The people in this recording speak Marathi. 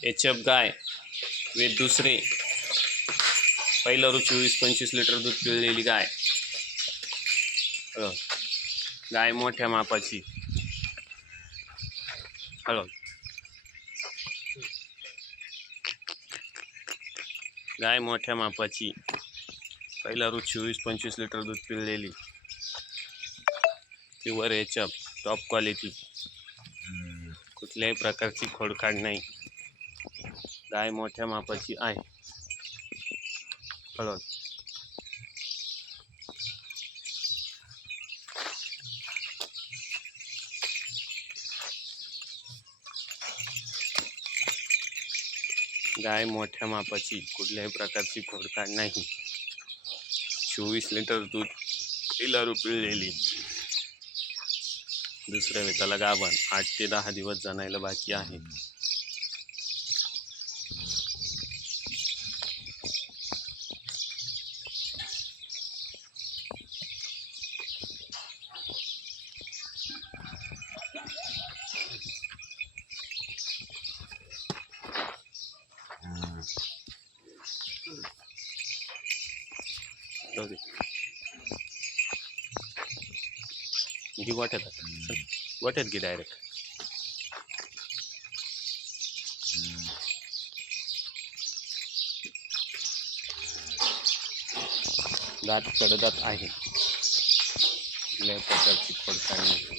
एच एफ गाय वे दुसरे पहिलं रू चोवीस पंचवीस लिटर दूध पिळलेली गाय. हळद गाय मोठ्या मापाची. हळद गाय मोठ्या मापाची. पहिला रोज चोवीस पंचवीस लिटर दूध पिळलेली. Pure H F top quality कुठल्याही प्रकारची खोडखाड नाही. गाय मोठ्या मापाची आहे. हळद गाय मोठ्या मापाची कुठल्याही प्रकारची खोडकाड नाही. चोवीस लिटर दूध तिला पिळलेली दुसऱ्या वेताला गाभण. आठ ते दहा दिवस जाणायला बाकी आहे. जी वाट्यात वाट्यात गे डायरेक्ट दात चढदात आहे. कुठल्या प्रकारची पडताळणी.